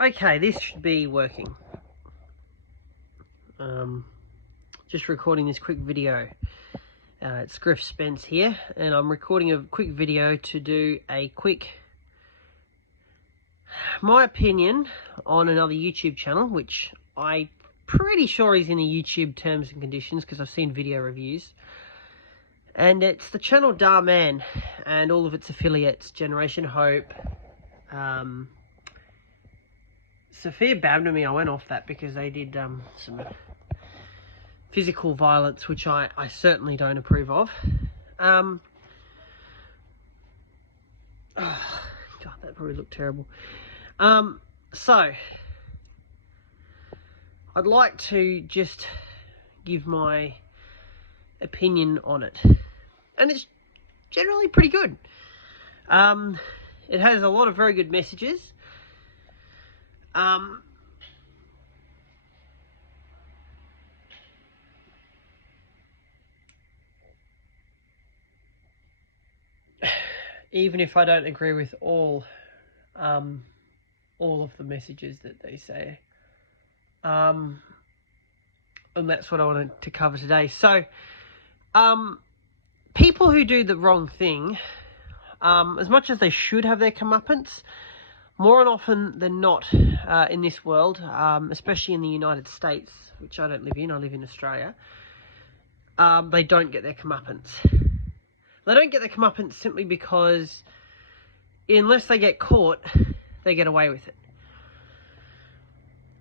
Okay, this should be working. Just recording this quick video. It's Griff Spence here, and I'm recording a quick video to do a quick, my opinion on another YouTube channel, which I'm pretty sure is in the YouTube terms and conditions because I've seen video reviews. And it's the channel Dhar Mann and all of its affiliates, Generation Hope, Sophia Babnamy. I went off that because they did some physical violence, which I certainly don't approve of. Oh, God, that probably looked terrible. So, I'd like to just give my opinion on it. And it's generally pretty good. It has a lot of very good messages. Even if I don't agree with all of the messages that they say. And that's what I wanted to cover today. So, people who do the wrong thing, as much as they should have their comeuppance, more often than not in this world, especially in the United States, which I don't live in, I live in Australia, they don't get their comeuppance. They don't get their comeuppance simply because unless they get caught, they get away with it.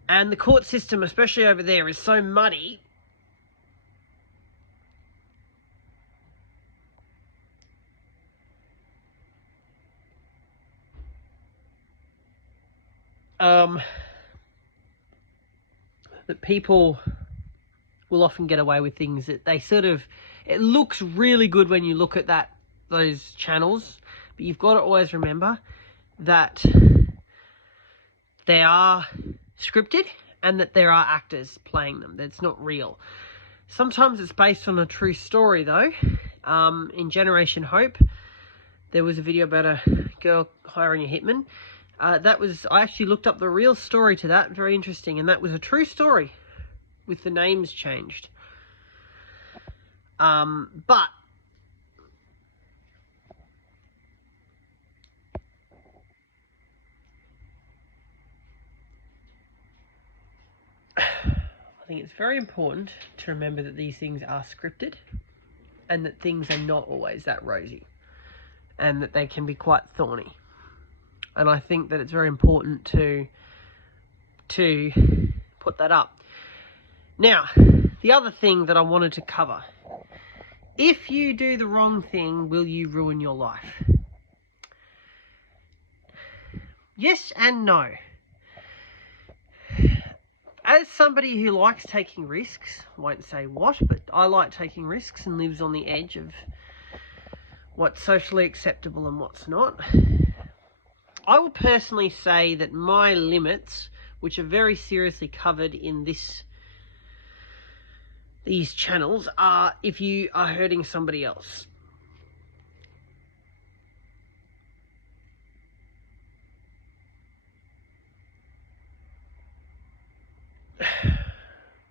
And the court system, especially over there, is so muddy that people will often get away with things that they sort of, it looks really good when you look at those channels, but you've got to always remember that they are scripted and that there are actors playing them. That's not real. Sometimes it's based on a true story though. In Generation Hope, there was a video about a girl hiring a hitman. I actually looked up the real story to that, very interesting, and that was a true story with the names changed. But I think it's very important to remember that these things are scripted and that things are not always that rosy and that they can be quite thorny. And I think that it's very important to put that up. Now, the other thing that I wanted to cover, if you do the wrong thing, will you ruin your life? Yes and no. As somebody who likes taking risks, I won't say what, but I like taking risks and lives on the edge of what's socially acceptable and what's not, I will personally say that my limits, which are very seriously covered in these channels, are if you are hurting somebody else.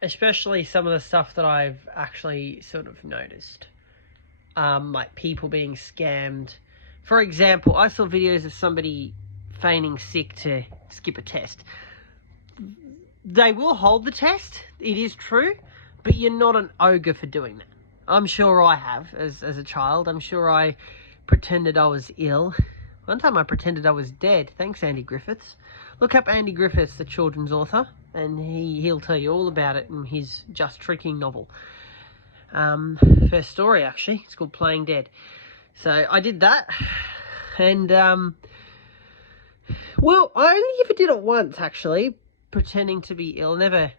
Especially some of the stuff that I've actually sort of noticed. Like people being scammed. For example, I saw videos of somebody feigning sick to skip a test. They will hold the test, it is true, but you're not an ogre for doing that. I'm sure I have as a child. I'm sure I pretended I was ill. One time I pretended I was dead. Thanks, Andy Griffiths. Look up Andy Griffiths, the children's author, and he'll tell you all about it in his Just Tricking novel. First story, actually. It's called Playing Dead. So I did that, and well, I only ever did it once, actually, pretending to be ill. Never,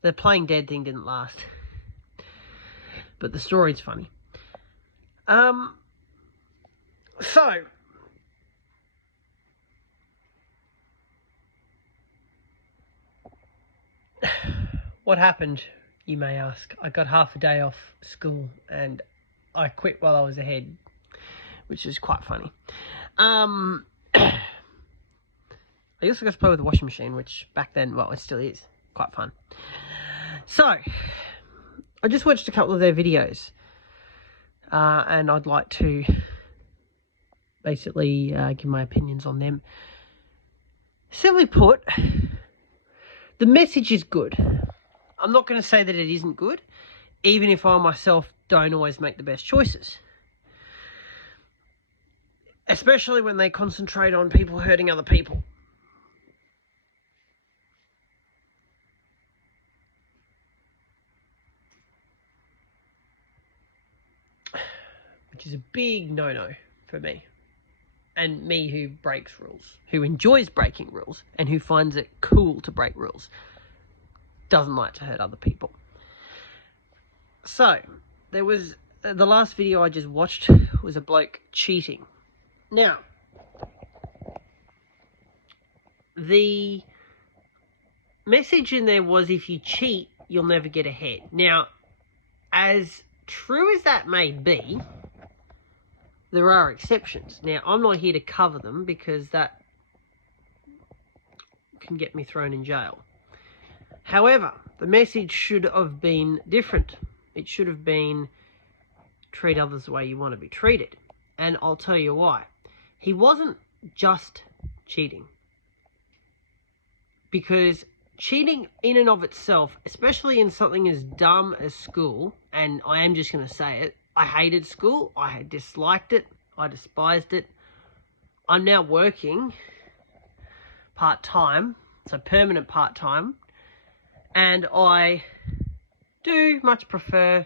the Playing Dead thing didn't last, but the story's funny. So what happened, you may ask? I got half a day off school and I quit while I was ahead, which is quite funny. I I also got to play with the washing machine, which back then, well, it still is quite fun. So, I just watched a couple of their videos, and I'd like to basically give my opinions on them. Simply put, the message is good. I'm not going to say that it isn't good, even if I myself don't always make the best choices. Especially when they concentrate on people hurting other people. Which is a big no-no for me. And me who breaks rules, who enjoys breaking rules, and who finds it cool to break rules. Doesn't like to hurt other people. So, there was, the last video I just watched was a bloke cheating. Now, the message in there was if you cheat, you'll never get ahead. Now, as true as that may be, there are exceptions. Now, I'm not here to cover them because that can get me thrown in jail. However, the message should have been different. It should have been treat others the way you want to be treated. And I'll tell you why. He wasn't just cheating. Because cheating in and of itself, especially in something as dumb as school, and I am just going to say it, I hated school, I disliked it, I despised it. I'm now working part-time, so permanent part-time, and I do much prefer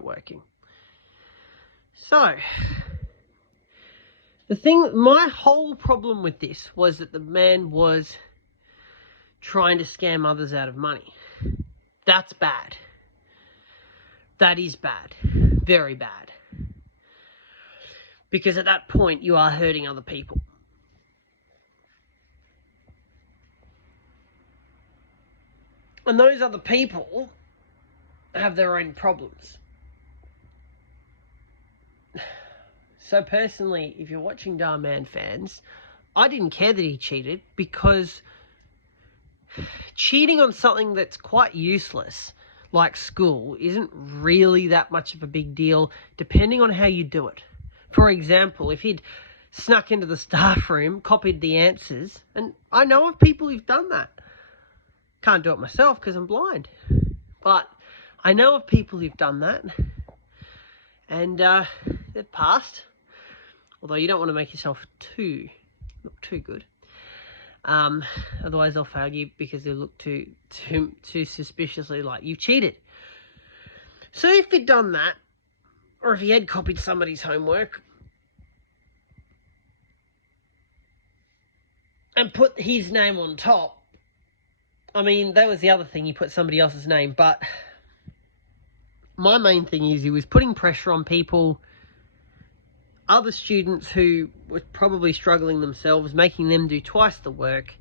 working. So, my whole problem with this was that the man was trying to scam others out of money. That's bad. That is bad. Very bad. Because at that point, you are hurting other people. And those other people have their own problems. So personally, if you're watching Dhar Mann fans, I didn't care that he cheated because cheating on something that's quite useless, like school, isn't really that much of a big deal, depending on how you do it. For example, if he'd snuck into the staff room, copied the answers, and I know of people who've done that. Can't do it myself because I'm blind. But I know of people who've done that, and they've passed. Although you don't want to make yourself look too good. Otherwise they'll fail you because they look too suspiciously like you've cheated. So if he'd done that, or if he had copied somebody's homework and put his name on top, I mean, that was the other thing, he put somebody else's name, but my main thing is he was putting pressure on people, other students who were probably struggling themselves, making them do twice the work.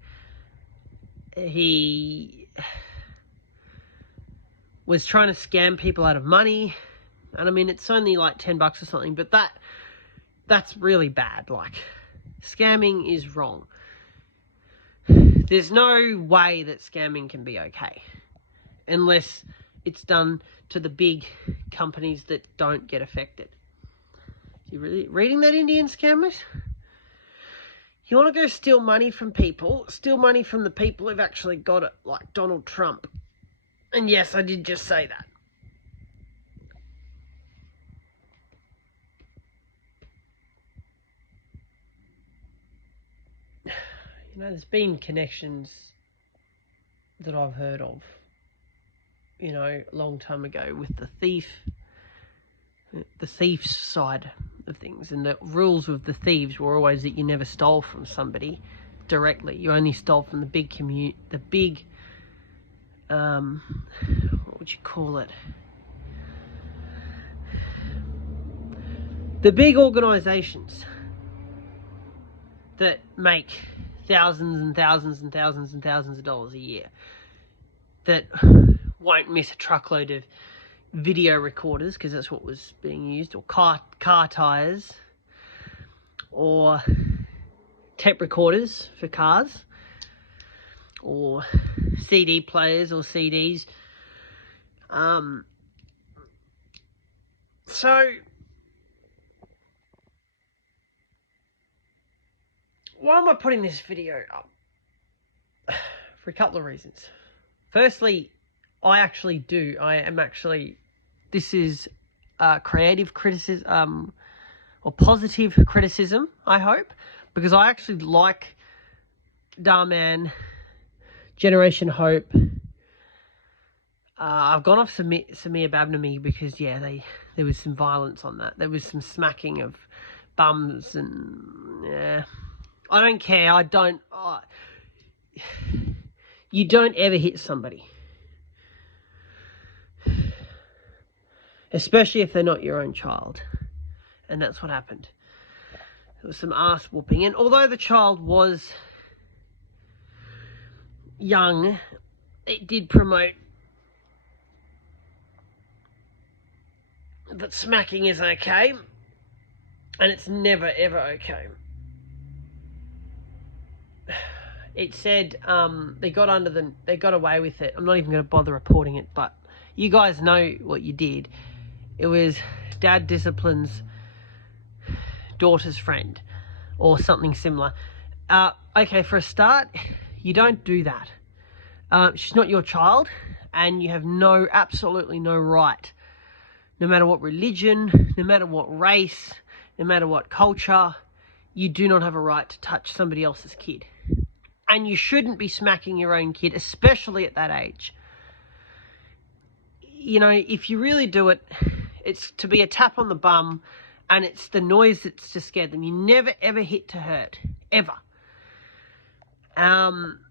He was trying to scam people out of money. And I mean, it's only like $10 or something, but that's really bad. Like, scamming is wrong. There's no way that scamming can be okay unless it's done to the big companies that don't get affected. You really reading that, Indian scammers? You want to go steal money from people, steal money from the people who've actually got it, like Donald Trump. And yes, I did just say that. You know, there's been connections that I've heard of, you know, a long time ago with the thief's side of things, and the rules with the thieves were always that you never stole from somebody directly. You only stole from the big what would you call it? The big organisations that make thousands and thousands and thousands and thousands of dollars a year, that won't miss a truckload of video recorders because that's what was being used, or car tires, or tape recorders for cars, or CD players or CDs. So why am I putting this video up? For a couple of reasons. Firstly, this is creative criticism, or positive criticism, I hope, because I actually like Dhar Mann, Generation Hope. I've gone off Samir Babnami because, yeah, there was some violence on that. There was some smacking of bums, and yeah, I don't care. You don't ever hit somebody, especially if they're not your own child. And that's what happened. There was some ass whooping. And although the child was young, it did promote that smacking is okay. And it's never, ever okay. It said they got away with it. I'm not even going to bother reporting it, but you guys know what you did. It was dad disciplines daughter's friend, or something similar. Okay, for a start, you don't do that. She's not your child, and you have absolutely no right, no matter what religion, no matter what race, no matter what culture, you do not have a right to touch somebody else's kid. And you shouldn't be smacking your own kid, especially at that age. You know, if you really do it, it's to be a tap on the bum, and it's the noise that's to scare them. You never, ever hit to hurt. Ever.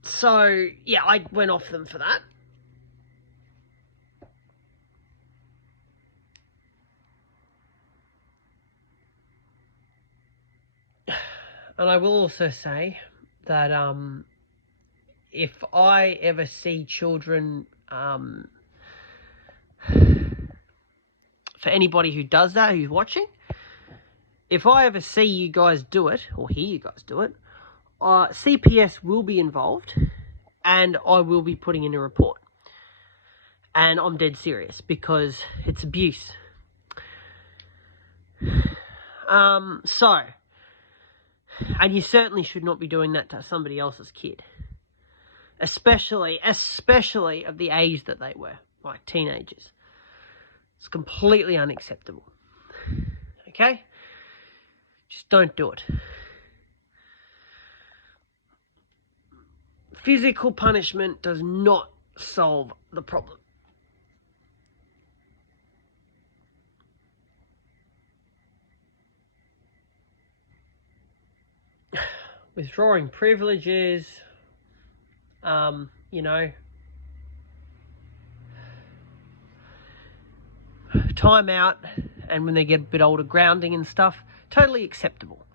So, yeah, I went off them for that. And I will also say that if I ever see children, for anybody who does that, who's watching, if I ever see you guys do it, or hear you guys do it, CPS will be involved, and I will be putting in a report. And I'm dead serious, because it's abuse. And you certainly should not be doing that to somebody else's kid. Especially of the age that they were, like teenagers. It's completely unacceptable. Okay? Just don't do it. Physical punishment does not solve the problem. Withdrawing privileges, you know, time out, and when they get a bit older, grounding and stuff, totally acceptable.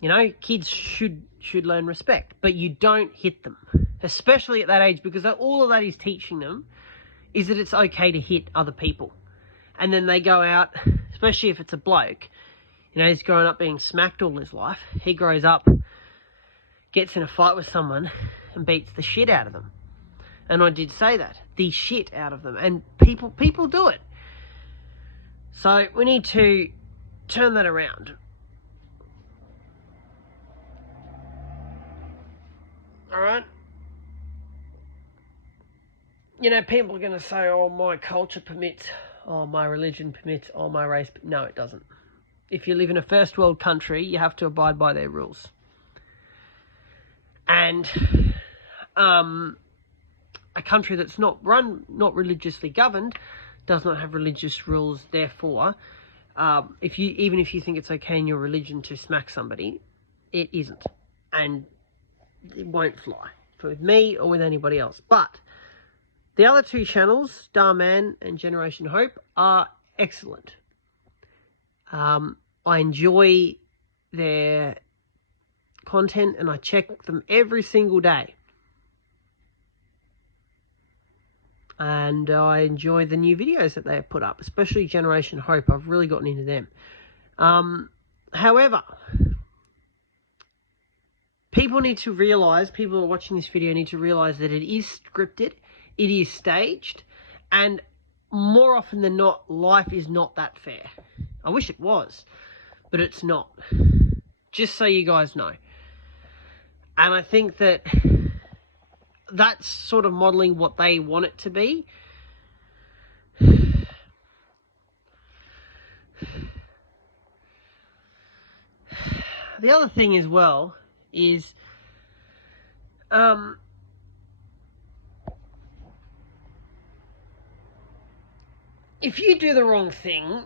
You know, kids should learn respect, but you don't hit them, especially at that age, because all of that is teaching them is that it's okay to hit other people. And then they go out, especially if it's a bloke, you know, he's grown up being smacked all his life. He grows up, gets in a fight with someone, and beats the shit out of them. And I did say that, the shit out of them. And people do it. So we need to turn that around. Alright? You know, people are going to say, oh, my culture permits, oh, my religion permits, oh, my race. No, it doesn't. If you live in a first world country, you have to abide by their rules. And a country that's not religiously governed, does not have religious rules. Therefore, even if you think it's okay in your religion to smack somebody, it isn't, and it won't fly with me or with anybody else. But the other two channels, Dhar Mann and Generation Hope, are excellent. I enjoy their content, and I check them every single day. And I enjoy the new videos that they have put up, especially Generation Hope. I've really gotten into them. However, people need to realize, people who are watching this video need to realize that it is scripted, it is staged, and more often than not, life is not that fair. I wish it was, but it's not. Just so you guys know. And I think that that's sort of modeling what they want it to be. The other thing as well is if you do the wrong thing,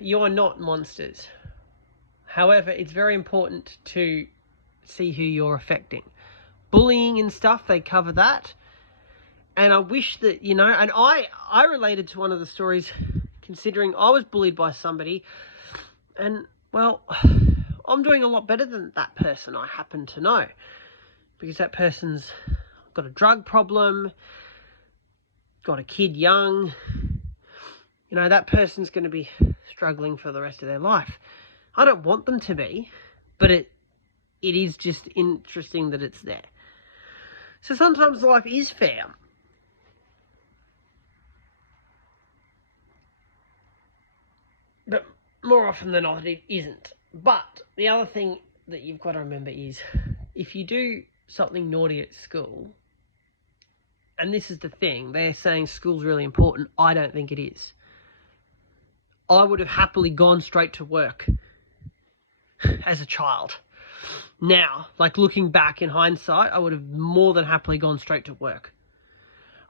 you're not monsters. However, it's very important to see who you're affecting. Bullying and stuff, they cover that. And I wish that, you know, and I related to one of the stories, considering I was bullied by somebody, and, well, I'm doing a lot better than that person I happen to know, because that person's got a drug problem, got a kid young. You know, that person's going to be struggling for the rest of their life. I don't want them to be, but it is just interesting that it's there. So sometimes life is fair. But more often than not, it isn't. But the other thing that you've got to remember is, if you do something naughty at school, and this is the thing, they're saying school's really important. I don't think it is. I would have happily gone straight to work as a child. Now, like looking back in hindsight, I would have more than happily gone straight to work.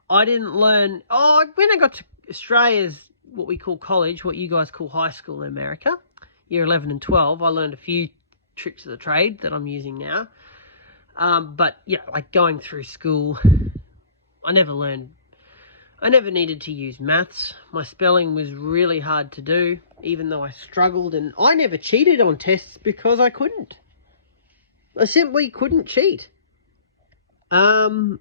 I didn't learn... when I got to Australia's, what we call college, what you guys call high school in America, year 11 and 12, I learned a few tricks of the trade that I'm using now. But, yeah, like going through school, I never needed to use maths. My spelling was really hard to do, even though I struggled, and I never cheated on tests because I couldn't. I simply couldn't cheat. So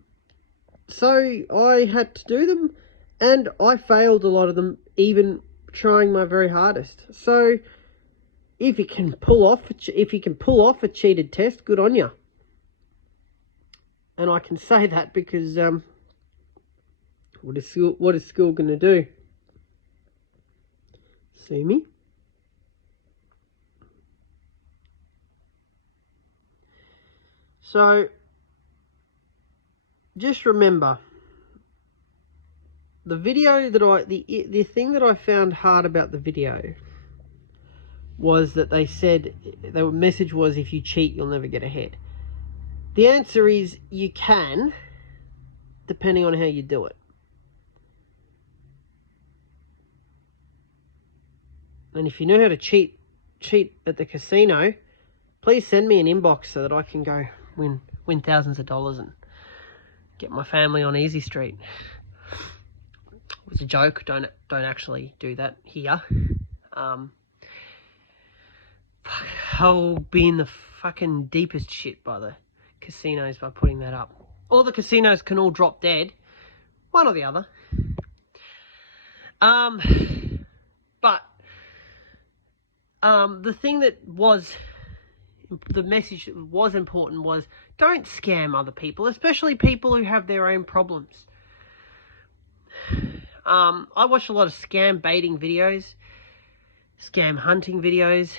I had to do them, and I failed a lot of them, even trying my very hardest. So if you can pull off a cheated test, good on you. And I can say that because what is school going to do? See me? So, just remember, the video that the thing that I found hard about the video was that they said, the message was, if you cheat, you'll never get ahead. The answer is, you can, depending on how you do it. And if you know how to cheat at the casino, please send me an inbox so that I can go win thousands of dollars and get my family on easy street. It was a joke. Don't actually do that here. I'll be in the fucking deepest shit by the casinos by putting that up. Or the casinos can all drop dead. One or the other. But the thing that was, the message that was important was, don't scam other people, especially people who have their own problems. I watch a lot of scam baiting videos, scam hunting videos,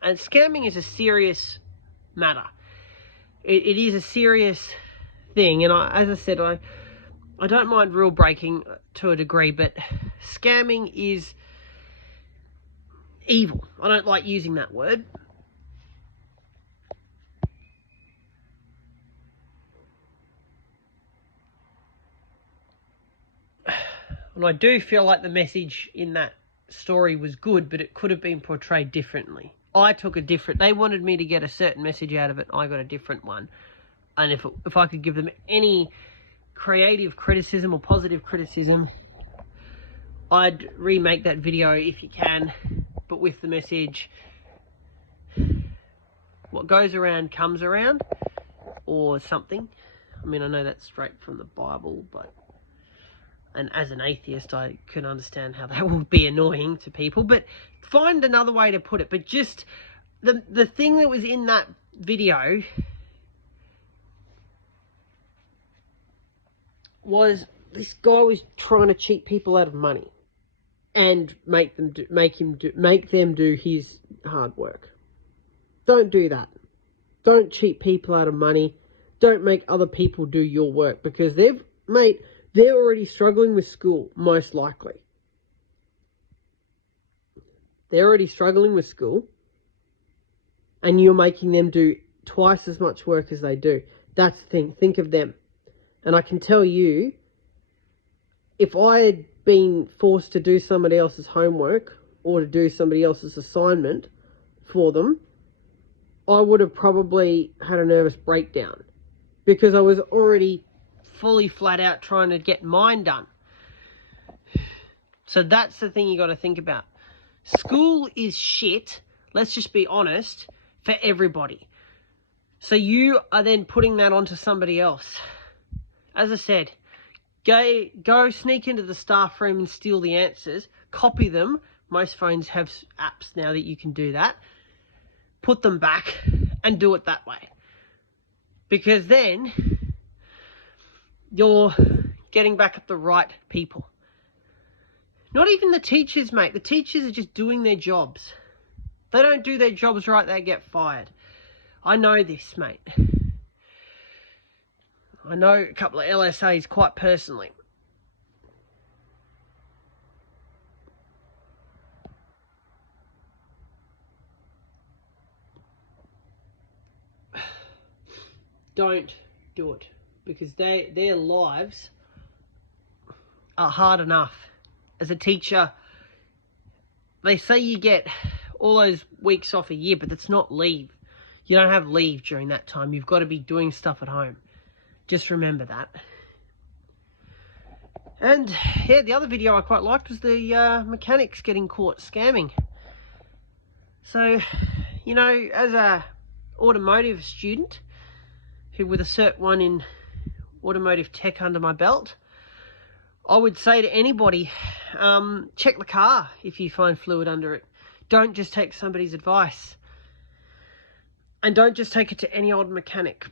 and scamming is a serious matter. It is a serious thing, and as I said, I don't mind rule breaking to a degree, but scamming is evil. I don't like using that word. And I do feel like the message in that story was good, but it could have been portrayed differently. I took a different... They wanted me to get a certain message out of it. I got a different one. And if I could give them any creative criticism or positive criticism, I'd remake that video if you can, but with the message, what goes around comes around, or something. I mean, I know that's straight from the Bible, but... And as an atheist, I can understand how that will be annoying to people. But find another way to put it. But just the thing that was in that video was this guy was trying to cheat people out of money and make them do his hard work. Don't do that. Don't cheat people out of money. Don't make other people do your work, because they're already struggling with school, most likely. They're already struggling with school, and you're making them do twice as much work as they do. That's the thing. Think of them. And I can tell you, if I had been forced to do somebody else's homework or to do somebody else's assignment for them, I would have probably had a nervous breakdown, because I was already fully flat out trying to get mine done. So that's the thing you got to think about. School is shit, let's just be honest, for everybody. So you are then putting that onto somebody else. As I said, go sneak into the staff room and steal the answers, copy them. Most phones have apps now that you can do that. Put them back and do it that way. Because then you're getting back at the right people. Not even the teachers, mate. The teachers are just doing their jobs. If they don't do their jobs right, they get fired. I know this, mate. I know a couple of LSAs quite personally. Don't do it, because their lives are hard enough. As a teacher, they say you get all those weeks off a year, but that's not leave. You don't have leave during that time. You've got to be doing stuff at home. Just remember that. And yeah, the other video I quite liked was the mechanics getting caught scamming. So, you know, as a automotive student, who with a Cert 1 in automotive tech under my belt, I would say to anybody, check the car if you find fluid under it. Don't just take somebody's advice. And don't just take it to any old mechanic.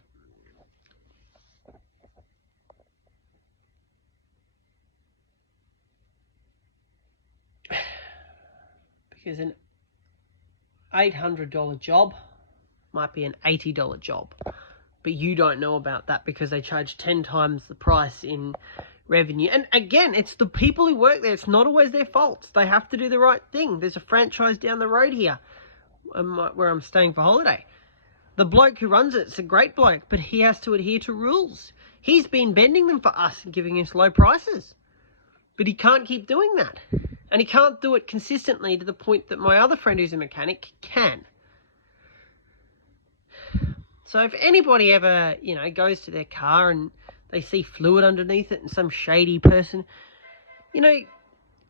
Because an $800 job might be an $80 job. But you don't know about that because they charge 10 times the price in revenue. And again, it's the people who work there. It's not always their fault. They have to do the right thing. There's a franchise down the road here where I'm staying for holiday. The bloke who runs it's a great bloke, but he has to adhere to rules. He's been bending them for us and giving us low prices. But he can't keep doing that. And he can't do it consistently to the point that my other friend who's a mechanic can. So if anybody ever, you know, goes to their car and they see fluid underneath it and some shady person, you know,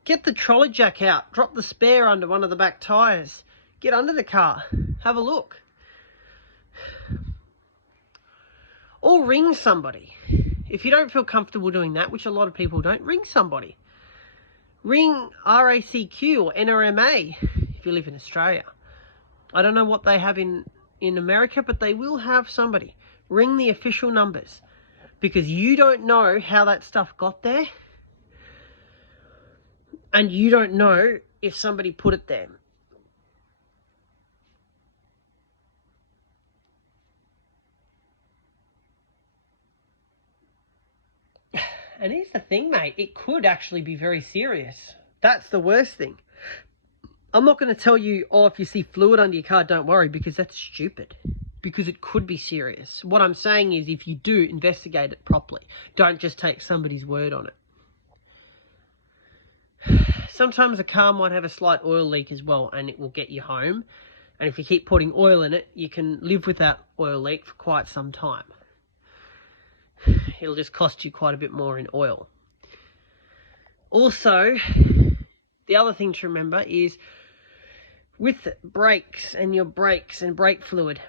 get the trolley jack out, drop the spare under one of the back tyres, get under the car, have a look. Or ring somebody. If you don't feel comfortable doing that, which a lot of people don't, ring somebody. Ring RACQ or NRMA if you live in Australia. I don't know what they have in America, but they will have somebody. Ring the official numbers, because you don't know how that stuff got there, and you don't know if somebody put it there. And here's the thing, mate, it could actually be very serious. That's the worst thing. I'm not going to tell you, oh, if you see fluid under your car, don't worry, because that's stupid. Because it could be serious. What I'm saying is, if you do, investigate it properly. Don't just take somebody's word on it. Sometimes a car might have a slight oil leak as well, and it will get you home. And if you keep putting oil in it, you can live with that oil leak for quite some time. It'll just cost you quite a bit more in oil. Also, the other thing to remember is, with brakes and your brakes and brake fluid,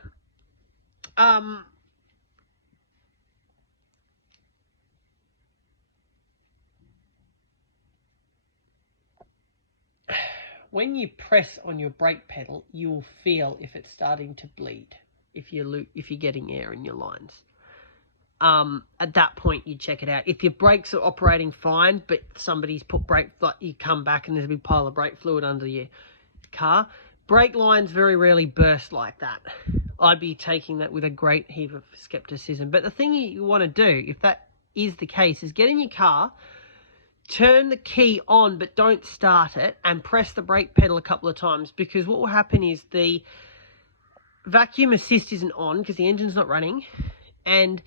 when you press on your brake pedal, you will feel if it's starting to bleed, if you're getting air in your lines. At that point, you check it out. If your brakes are operating fine, but somebody's put brake, like you come back and there's a big pile of brake fluid under your car, brake lines very rarely burst like that. I'd be taking that with a great heap of skepticism. But the thing you want to do, if that is the case, is get in your car, turn the key on, but don't start it, and press the brake pedal a couple of times, because what will happen is the vacuum assist isn't on because the engine's not running, and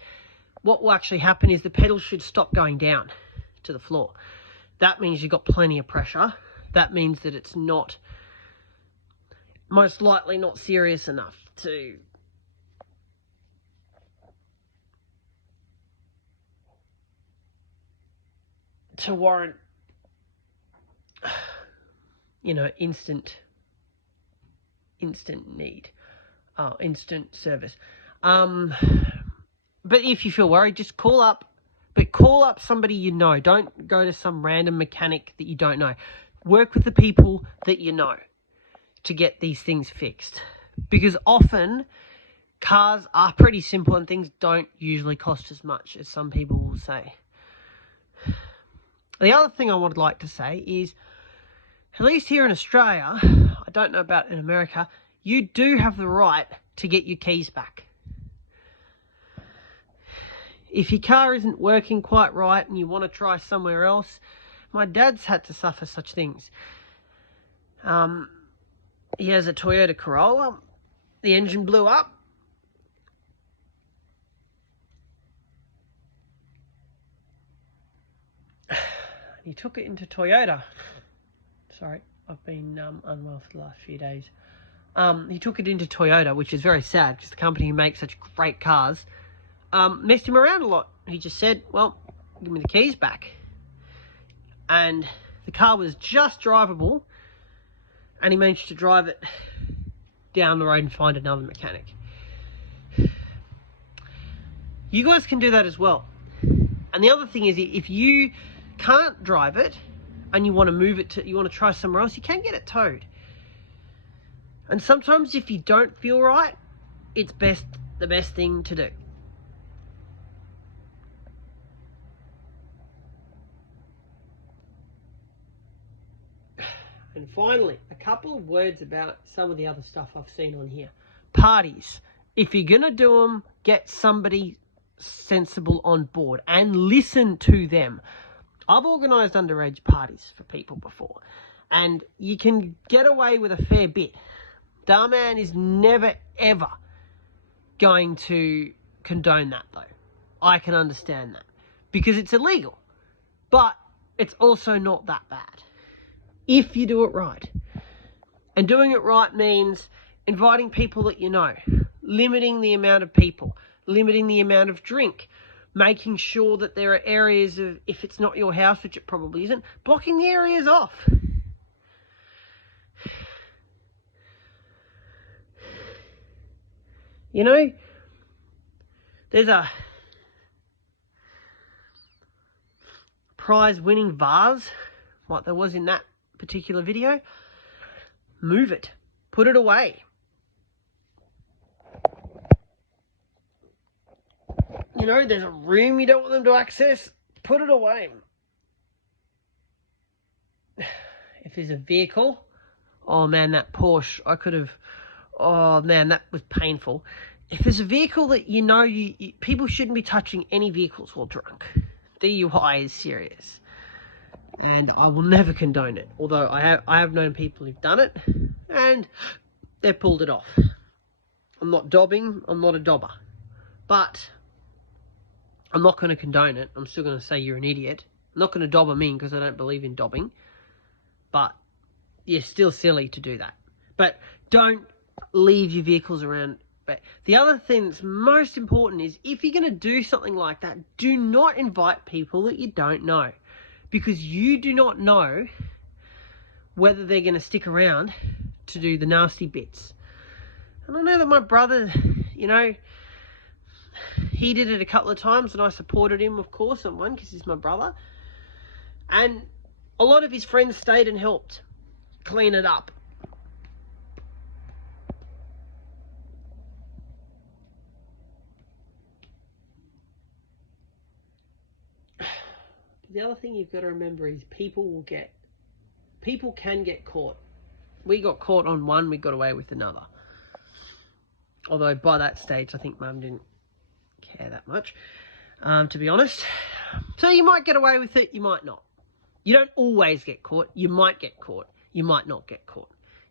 what will actually happen is the pedal should stop going down to the floor. That means you've got plenty of pressure. That means that it's not, most likely not serious enough to warrant, you know, instant need, instant service. But if you feel worried, just call up, but call up somebody you know. Don't go to some random mechanic that you don't know. Work with the people that you know to get these things fixed. Because often cars are pretty simple and things don't usually cost as much as some people will say. The other thing I would like to say is, at least here in Australia, I don't know about in America, you do have the right to get your keys back. If your car isn't working quite right and you want to try somewhere else, my dad's had to suffer such things. He has a Toyota Corolla. The engine blew up. He took it into Toyota. Sorry, I've been unwell for the last few days. He took it into Toyota, which is very sad because the company who makes such great cars messed him around a lot. He just said, well, give me the keys back. And the car was just drivable, and he managed to drive it down the road and find another mechanic. You guys can do that as well. And the other thing is, if you can't drive it and you want to move it you want to try somewhere else, you can get it towed. And sometimes if you don't feel right, it's the best thing to do. And finally, a couple of words about some of the other stuff I've seen on here. Parties. If you're going to do them, get somebody sensible on board and listen to them. I've organised underage parties for people before, and you can get away with a fair bit. Dhar Mann is never, ever going to condone that, though. I can understand that, because it's illegal. But it's also not that bad if you do it right. And doing it right means inviting people that you know, limiting the amount of people, limiting the amount of drink, making sure that there are areas of, if it's not your house, which it probably isn't, blocking the areas off. You know, there's a prize-winning vase, like there was in that particular video. Move it. Put it away. You know, there's a room you don't want them to access. Put it away. If there's a vehicle, oh man, that Porsche, oh man, that was painful. If there's a vehicle that you know, people shouldn't be touching any vehicles while drunk. DUI is serious. And I will never condone it. Although I have known people who've done it, and they've pulled it off. I'm not dobbing, I'm not a dobber. But I'm not going to condone it. I'm still going to say you're an idiot. I'm not going to dob them in because I don't believe in dobbing. But you're still silly to do that. But don't leave your vehicles around. But the other thing that's most important is, if you're going to do something like that, do not invite people that you don't know. Because you do not know whether they're going to stick around to do the nasty bits. And I know that my brother, you know, he did it a couple of times, and I supported him, of course, on one, because he's my brother. And a lot of his friends stayed and helped. clean it up. The other thing you've got to remember is people can get caught. We got caught on one, we got away with another. Although by that stage, I think Mum didn't care that much, to be honest. So you might get away with it, you might not. You don't always get caught. You might get caught. You might not get caught.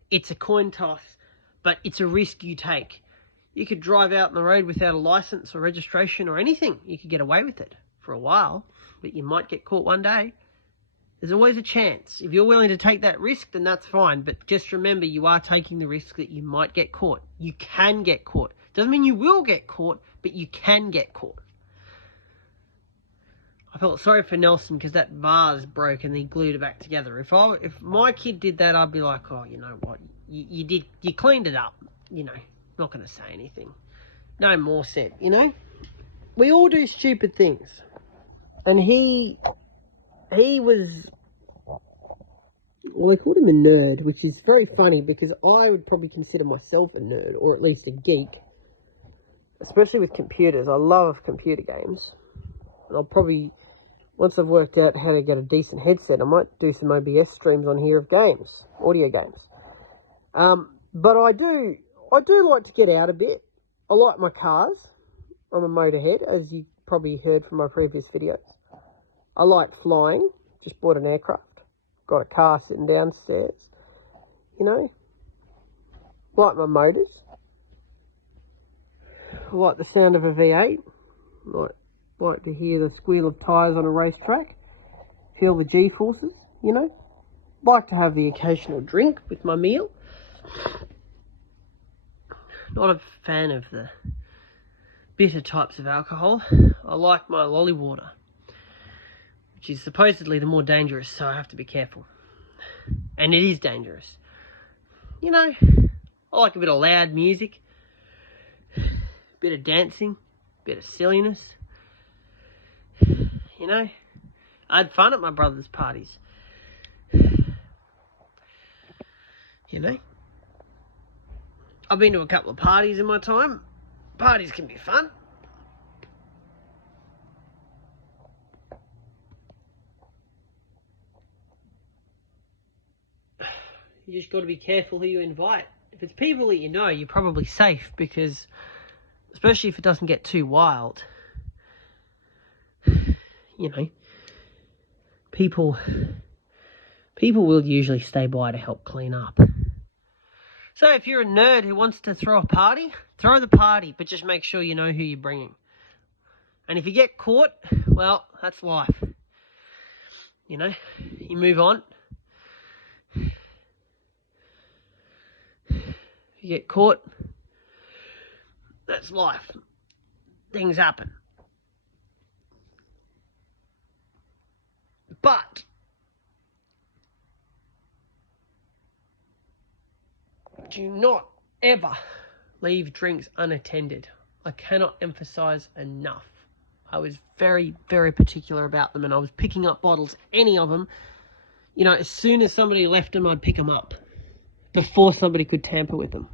It's a coin toss, but it's a risk you take. You could drive out on the road without a license or registration or anything. You could get away with it for a while, but you might get caught one day. There's always a chance. If you're willing to take that risk, then that's fine. But just remember, you are taking the risk that you might get caught. You can get caught. Doesn't mean you will get caught, but you can get caught. I felt sorry for Nelson because that vase broke and he glued it back together. If my kid did that, I'd be like, oh, you know what? You cleaned it up. You know, not going to say anything. No more said, you know? We all do stupid things. And he was, well, they called him a nerd, which is very funny because I would probably consider myself a nerd, or at least a geek, especially with computers. I love computer games. And I'll probably, once I've worked out how to get a decent headset, I might do some OBS streams on here of games, audio games. But I do like to get out a bit. I like my cars. I'm a motorhead, as you probably heard from my previous videos. I like flying. Just bought an aircraft. Got a car sitting downstairs. You know. Like my motors. I like the sound of a V8. Like to hear the squeal of tyres on a racetrack. Feel the G-forces, you know. Like to have the occasional drink with my meal. Not a fan of the bitter types of alcohol. I like my lolly water, which is supposedly the more dangerous, so I have to be careful. And it is dangerous. You know, I like a bit of loud music, a bit of dancing, a bit of silliness. You know, I had fun at my brother's parties. You know, I've been to a couple of parties in my time. Parties can be fun. You just got to be careful who you invite. If it's people that you know, you're probably safe, because especially if it doesn't get too wild, you know, people will usually stay by to help clean up. So if you're a nerd who wants to throw a party, throw the party, but just make sure you know who you're bringing. And if you get caught, well, that's life. You know, you move on. If you get caught, that's life. Things happen. But do not ever leave drinks unattended. I cannot emphasize enough. I was very, very particular about them, and I was picking up bottles, any of them. You know, as soon as somebody left them, I'd pick them up before somebody could tamper with them.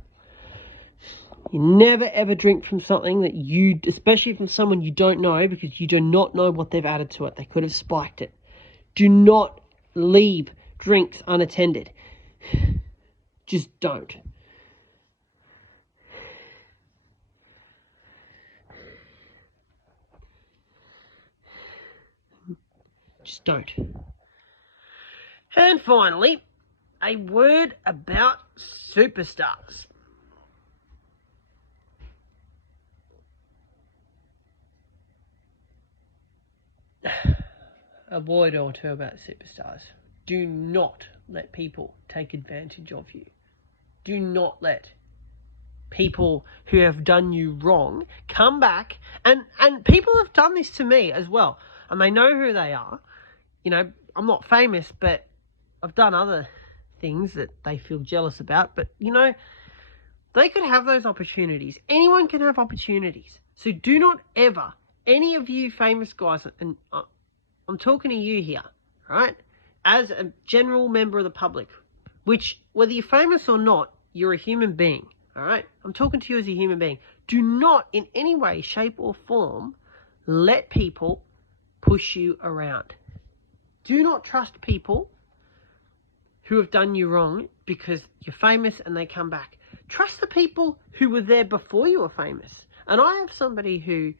You never ever drink from something that you, especially from someone you don't know, because you do not know what they've added to it. They could have spiked it. Do not leave drinks unattended. Just don't. Just don't. And finally, a word about superstars. A word or two about superstars. Do not let people take advantage of you. Do not let people who have done you wrong come back. And people have done this to me as well. And they know who they are. You know, I'm not famous, but I've done other things that they feel jealous about. But, you know, they could have those opportunities. Anyone can have opportunities. So do not ever, any of you famous guys, and I'm talking to you here, right? As a general member of the public, which, whether you're famous or not, you're a human being, all right? I'm talking to you as a human being. Do not in any way, shape or form let people push you around. Do not trust people who have done you wrong because you're famous and they come back. Trust the people who were there before you were famous. And I have somebody who,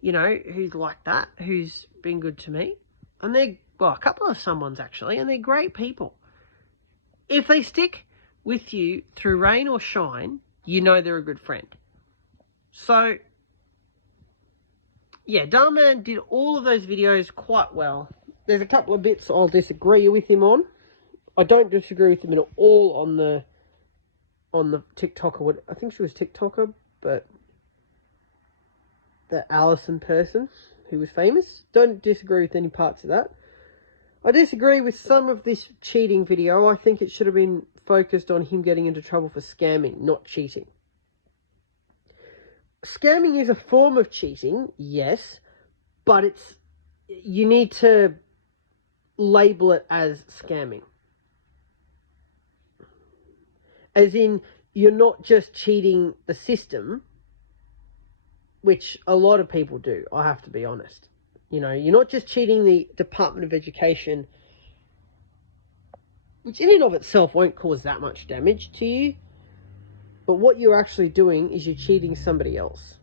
you know, who's like that, who's been good to me. And they're, well, a couple of someone's actually, and they're great people. If they stick with you through rain or shine, you know they're a good friend. So, yeah, Dhar Mann did all of those videos quite well. There's a couple of bits I'll disagree with him on. I don't disagree with him at all on the TikToker. I think she was TikToker, but the Allison person who was famous. Don't disagree with any parts of that. I disagree with some of this cheating video. I think it should have been focused on him getting into trouble for scamming, not cheating. Scamming is a form of cheating, yes, but you need to label it as scamming. As in, you're not just cheating the system, which a lot of people do, I have to be honest. You know, you're not just cheating the Department of Education, which in and of itself won't cause that much damage to you. But what you're actually doing is you're cheating somebody else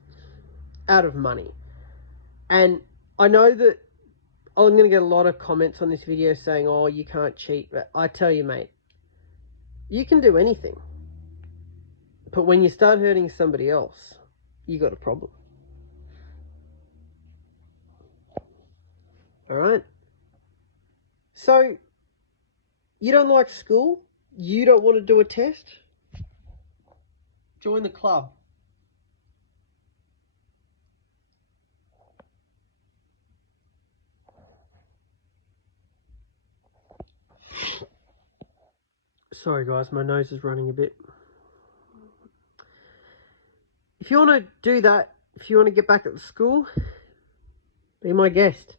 out of money. And I know that I'm going to get a lot of comments on this video saying, oh, you can't cheat. But I tell you, mate, you can do anything. But when you start hurting somebody else, you got a problem. Alright? So, you don't like school? You don't want to do a test? Join the club. Sorry guys, my nose is running a bit. If you want to do that, if you want to get back at the school, be my guest.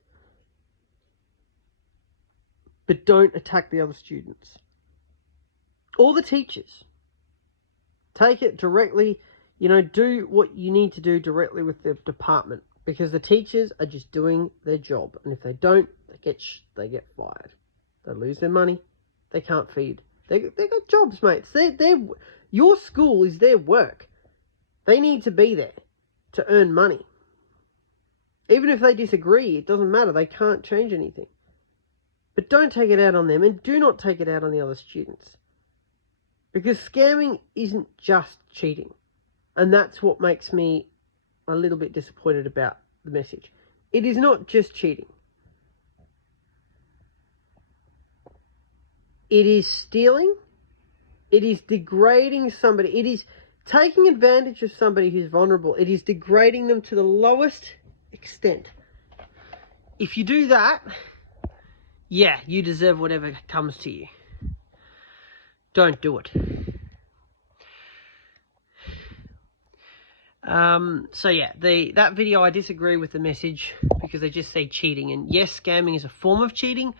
But don't attack the other students. Or the teachers. Take it directly, you know, do what you need to do directly with the department. Because the teachers are just doing their job. And if they don't, they get fired. They lose their money. They can't feed. They got jobs, mates. Your school is their work. They need to be there to earn money. Even if they disagree, it doesn't matter. They can't change anything. But don't take it out on them, and do not take it out on the other students. Because scamming isn't just cheating. And that's what makes me a little bit disappointed about the message. It is not just cheating. It is stealing. It is degrading somebody. It is taking advantage of somebody who's vulnerable. It is degrading them to the lowest extent. If you do that, yeah, you deserve whatever comes to you. Don't do it. So yeah, that video, I disagree with the message because they just say cheating. And yes, scamming is a form of cheating,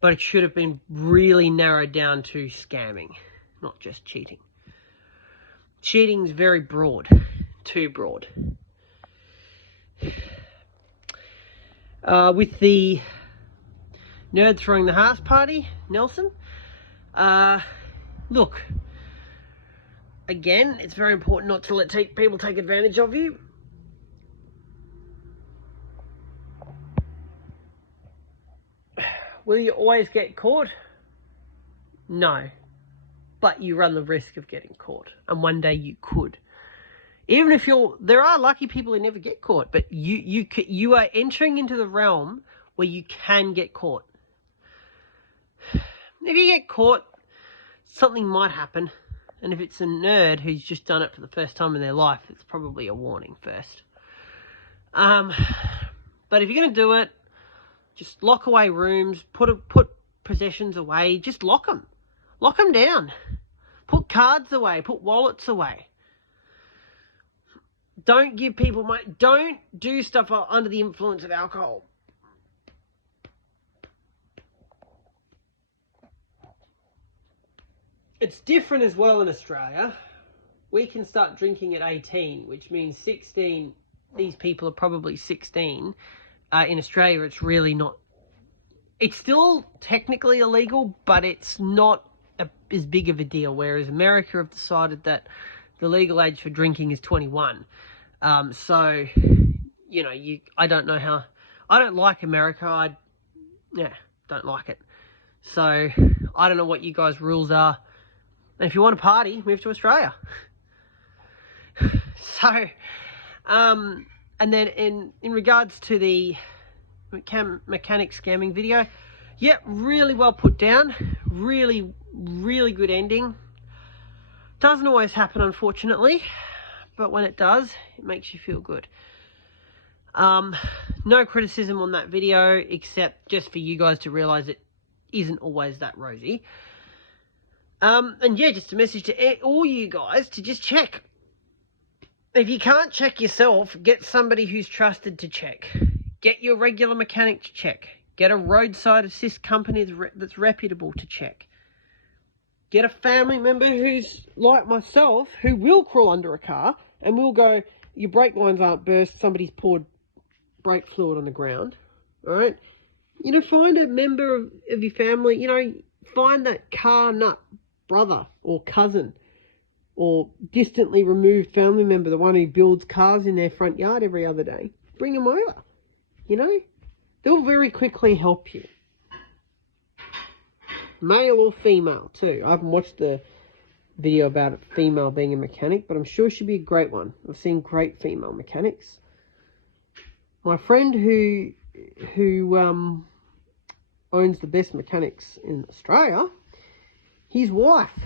but it should have been really narrowed down to scamming, not just cheating. Cheating is very broad, too broad. With the nerd throwing the house party, Nelson, look, again, it's very important not to let people take advantage of you. Will you always get caught? No. But you run the risk of getting caught. And one day you could. Even if there are lucky people who never get caught, but you are entering into the realm where you can get caught. If you get caught, something might happen. And if it's a nerd who's just done it for the first time in their life, it's probably a warning first. But if you're going to do it, just lock away rooms, put possessions away, just lock them. Lock them down. Put cards away, put wallets away. Don't give people money. Don't do stuff under the influence of alcohol. it's different as well in Australia. We can start drinking at 18, which means 16. These people are probably 16. In Australia, it's really not. It's still technically illegal, but it's not as big of a deal. Whereas America have decided that the legal age for drinking is 21. So, you know, I don't know how. I don't like America. Don't like it. So, I don't know what you guys' rules are. And if you want to party, move to Australia. So, and then in regards to the mechanic scamming video, yeah, really well put down. Really, really good ending. Doesn't always happen, unfortunately, but when it does, it makes you feel good. No criticism on that video, except just for you guys to realize it isn't always that rosy. And yeah, just a message to all you guys to just check. If you can't check yourself, get somebody who's trusted to check. Get your regular mechanic to check. Get a roadside assist company that's reputable to check. Get a family member who's like myself, who will crawl under a car and will go, your brake lines aren't burst, somebody's poured brake fluid on the ground. All right? You know, find a member of your family, you know, find that car nut brother or cousin or distantly removed family member, the one who builds cars in their front yard every other day. Bring them over, you know? They'll very quickly help you. Male or female, too. I haven't watched the video about a female being a mechanic, but I'm sure she'd be a great one. I've seen great female mechanics. My friend who owns the best mechanics in Australia, his wife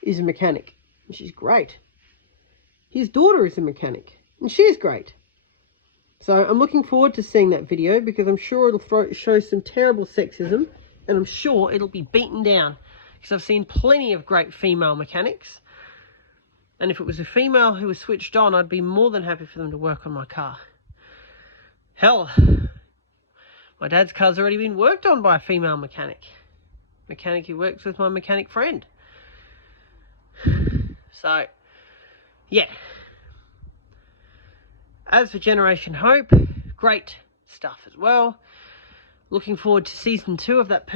is a mechanic. She's great. His daughter is a mechanic, and she's great. So I'm looking forward to seeing that video, because I'm sure it'll show some terrible sexism, and I'm sure it'll be beaten down, because I've seen plenty of great female mechanics. And if it was a female who was switched on, I'd be more than happy for them to work on my car. Hell, my dad's car's already been worked on by a female mechanic who works with my mechanic friend. So, yeah. As for Generation Hope, great stuff as well. Looking forward to season 2 of that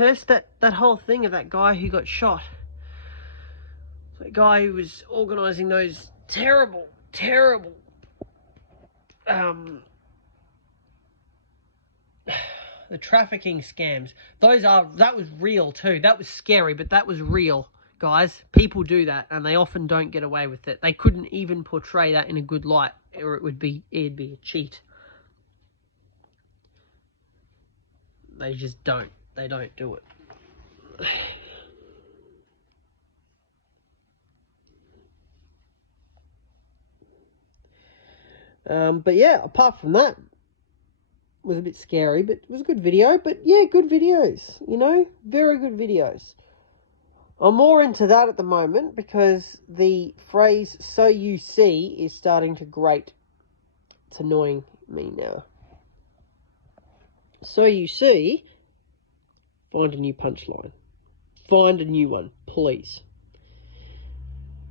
whole thing of that guy who got shot. That guy who was organising those terrible, terrible, the trafficking scams. That was real too. That was scary, but that was real. Guys, people do that, and they often don't get away with it. They couldn't even portray that in a good light, or it'd be a cheat. They just don't. They don't do it. But yeah, apart from that, it was a bit scary, but it was a good video. But yeah, good videos, you know, very good videos. I'm more into that at the moment, because the phrase "so you see" is starting to grate. It's annoying me now. So you see, find a new punchline. Find a new one, please.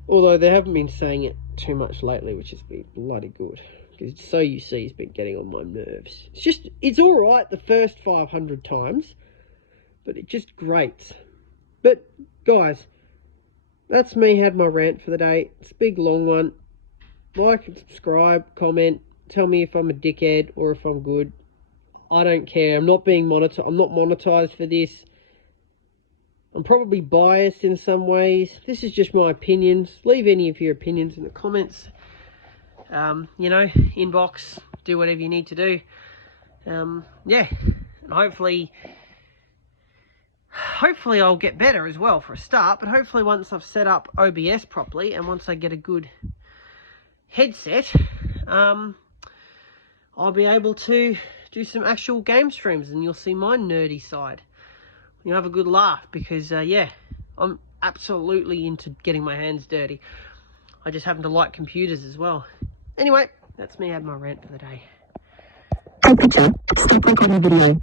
Although they haven't been saying it too much lately, which has been bloody good. Because "so you see" has been getting on my nerves. It's alright the first 500 times, but it just grates. But, guys, that's me, had my rant for the day. It's a big, long one. Like and subscribe, comment, tell me if I'm a dickhead or if I'm good. I don't care. I'm not being monetized. I'm not monetized for this. I'm probably biased in some ways. This is just my opinions. Leave any of your opinions in the comments. You know, inbox, do whatever you need to do. Yeah, and hopefully I'll get better as well for a start, but hopefully once I've set up OBS properly and once I get a good headset, I'll be able to do some actual game streams, and you'll see my nerdy side. You'll have a good laugh, because yeah, I'm absolutely into getting my hands dirty. I just happen to like computers as well. Anyway, that's me, I had my rant for the day. Take picture. Stop recording video.